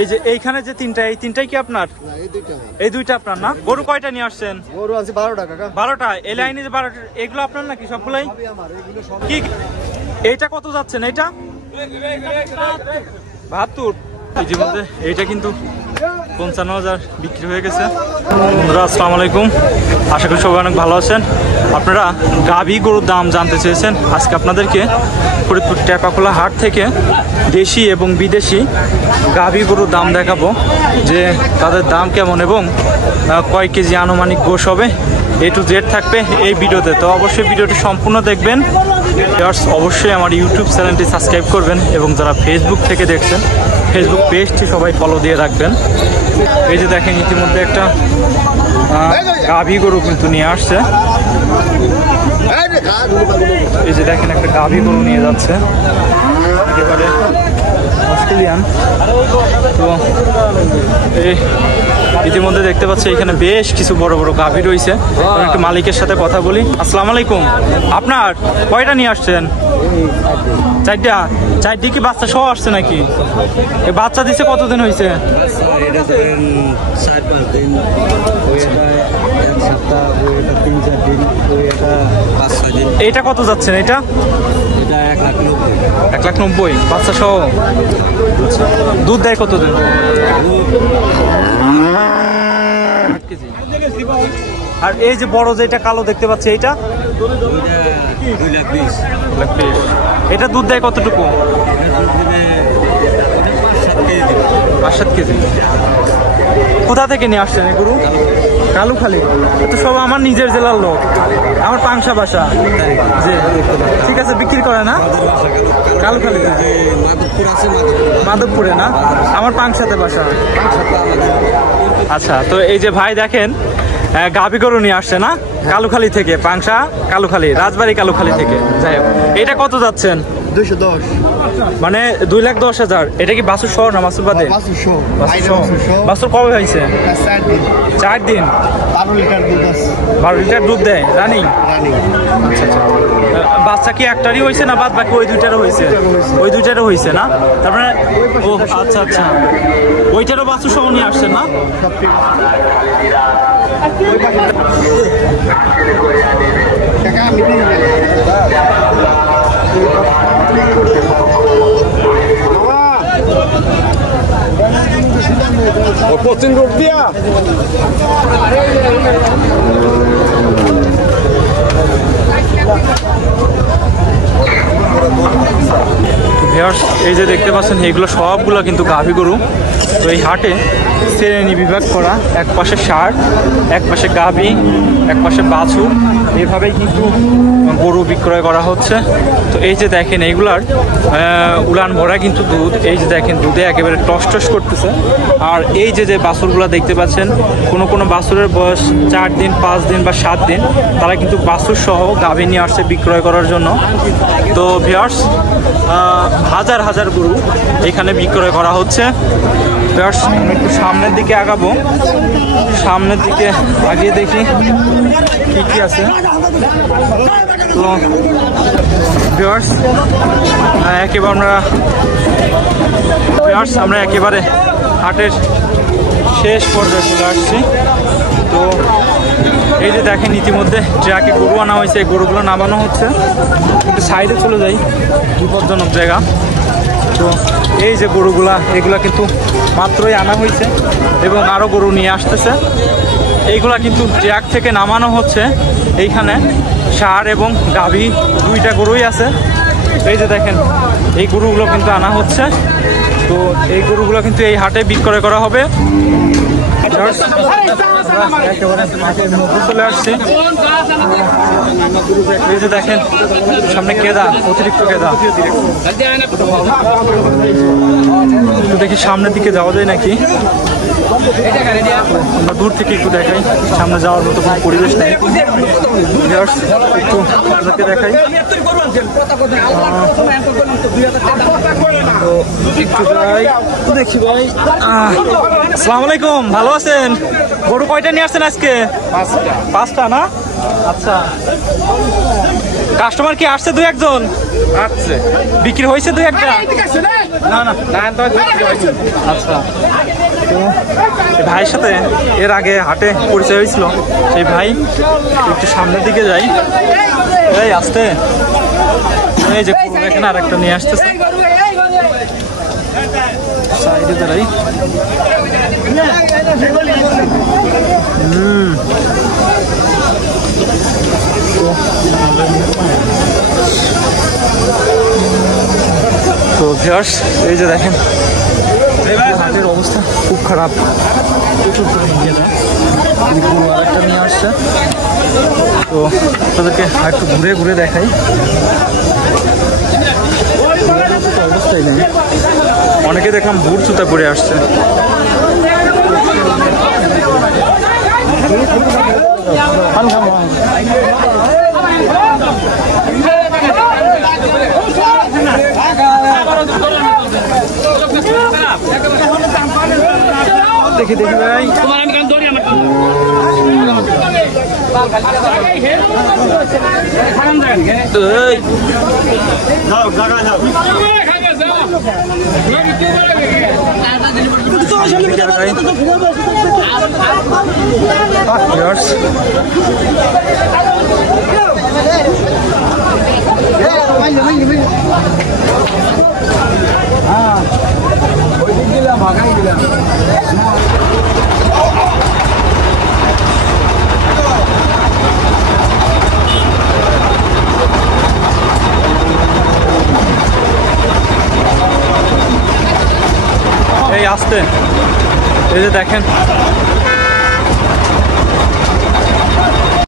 এই যে এইখানে যে তিনটা, এই তিনটাই কি আপনার? এই দুইটা আপনার না? গরু কয়টা নিয়ে আসছেন? গরু আছে 12টা কাকা। 12টা? এই লাইনে যে 12টা, এগুলো আপনার নাকি সবগুলাই? কি এইটা কত যাচ্ছেন? এইটা 72। ইতিমধ্যে এইটা কিন্তু 55,000 বিক্রি হয়ে গেছে। বন্ধুরা আসসালামু আলাইকুম, আশা করি সবাই অনেক ভালো আছেন। আপনারা গাভী গরুর দাম জানতে চেয়েছেন, আজকে আপনাদেরকে ফরিদপুর টেপাখোলা হাট থেকে দেশি এবং বিদেশি গাভী গরুর দাম দেখাবো, যে তাদের দাম কেমন এবং কয় কেজি আনুমানিক গোশ হবে, A to Z থাকবে এই ভিডিওতে। তো অবশ্যই ভিডিওটি সম্পূর্ণ দেখবেন। অবশ্যই আমার ইউটিউব চ্যানেলটি সাবস্ক্রাইব করবেন এবং যারা ফেসবুক থেকে দেখছেন ফেসবুক পেজটি সবাই ফলো দিয়ে রাখবেন। এই যে দেখেন ইতিমধ্যে একটা গাভী গরু কিন্তু নিয়ে আসছে। এই যে দেখেন একটা গাভী গরু নিয়ে যাচ্ছে, একেবারে অস্ট্রেলিয়ান। তো এই ইতিমধ্যে দেখতে পাচ্ছি এখানে বেশ কিছু বড় বড় গাভী রয়েছে। একটু মালিকের সাথে কথা বলি। আসসালামু আলাইকুম, আপনার কয়টা নিয়ে আসছেন? 4টা। 4টি কি বাচ্চা সহ আসছে নাকি? এই বাচ্চা দিছে কতদিন হয়েছে? এইটা কত যাচ্ছেন? এটা 1,90,000 বাচ্চা সহ। দুধ দেয় কতদিন? 8 কেজি। আর এই যে বড় যেটা কালো দেখতে পাচ্ছি, এইটা 2,20,000। এটা দুধ দেয় কতটুকু? 5-7 কেজি। কোথা থেকে নিয়ে আসছেন এই গরু? কালুখালী। তো সব আমার নিজের জেলার লোক, আমার পাংশা বাসা। জি ঠিক আছে, বিক্রি করে না? কালুখালী, মাধবপুরে না? আমার পাংশাতে বাসা। আচ্ছা, তো এই যে ভাই দেখেন গাভী গরু নিয়ে আসছে না কালুখালী থেকে, পাংশা কালুখালী, রাজবাড়ি কালুখালী থেকে। যাই হোক, এটা কত যাচ্ছেন? 210। মানে 2,10,000। এটা কি বাছুর সহ না বাছুর বাদে? বাছুর কবে হয়েছে? 4 দিন। 12 লিটার দুধ দেয় রানিং। আচ্ছা আচ্ছা, বাচ্চা কি একটারই হয়েছে না বাদ বাকি ওই দুইটারও হয়েছে? ওই দুইটারও হয়েছে না? তারপরে ও আচ্ছা আচ্ছা, ওইটারও বাছুর সহ নিয়ে আসছে না? পশ্চিম রোড দিয়া এই যে দেখতে পাচ্ছেন এগুলো সবগুলো কিন্তু গাভী গরু। তো এই হাটে শ্রেণী বিভাগ করা, এক পাশে ষাঁড়, এক পাশে গাভী, এক পাশে বাছুর, এভাবেই কিন্তু গরু বিক্রয় করা হচ্ছে। তো এই যে দেখেন এইগুলার উলান ভরা কিন্তু দুধ। এই যে দেখেন দুধে একেবারে টস টস করতেছে। আর এই যে বাছুরগুলো দেখতে পাচ্ছেন, কোনো বাছুরের বয়স 4 দিন, 5 দিন বা 7 দিন, তারা কিন্তু বাছুর সহ গাভী নিয়ে আসছে বিক্রয় করার জন্য। তো ভিউয়ার্স, হাজার হাজার গরু এখানে বিক্রয় করা হচ্ছে। ভিউয়ার্স, আমরা একটু সামনের দিকে আগাবো, সামনের দিকে আগিয়ে দেখি কি কি আছে। তো ভিউয়ার্স, আমরা একেবারে হাটের শেষ পর্যায়ে চলে আসছি। তো এই যে দেখেন ইতিমধ্যে ট্রাকে গরু আনা হয়েছে, গরুগুলো নামানো হচ্ছে। একটু সাইডে চলে যাই, বিপজ্জনক জায়গা। তো এই যে গরুগুলা, এগুলা কিন্তু মাত্রই আনা হয়েছে এবং আরও গরু নিয়ে আসতেছে। এইগুলা কিন্তু ট্রাক থেকে নামানো হচ্ছে। এইখানে ষাঁড় এবং গাভী দুইটা গরুই আছে। এই যে দেখেন এই গরুগুলো কিন্তু আনা হচ্ছে। তো এই গরুগুলো কিন্তু এই হাটে বিক্রয় করা হবে। একেবারে মাঠের মধ্যে চলে আসছি। এই যে দেখেন সামনে কেদা, অতিরিক্ত কেদা। দেখি সামনের দিকে যাওয়া যায় নাকি, আমরা দূর থেকে একটু দেখাই। সামনে যাওয়ার মতো কোনো পরিবেশ নেই, একটু আপনাকে দেখাই। একটু যাই, দেখি ভাই। আসসালামু আলাইকুম, ভালো আছেন? গরু কয়টা নিয়ে আসছেন আজকে? 5টা না? আচ্ছা, কাস্টমার কি আসছে? 2-1 জন আসছে, বিক্রি হয়েছে 2-1টা? আচ্ছা, তো এই ভাইয়ের সাথে এর আগে হাটে পরিচয় হয়েছিল। সেই ভাই একটু সামনের দিকে যাই, এই আসতে, এই যে এখানে আর একটা নিয়ে আসতেছে, সাইডে দাঁড়াই। তো ভিউয়ার্স, এই যে দেখেন হাটের অবস্থা খুব খারাপ, প্রচুর পরিমাণে আরেকটা নিয়ে আসছে। তো তাদেরকে একটু ঘুরে ঘুরে দেখাই, অবস্থায় নেই। অনেকে দেখলাম বুট জুতা পরে আসছে। দেখি দেখি ভাই, এই আসতে, এই যে দেখেন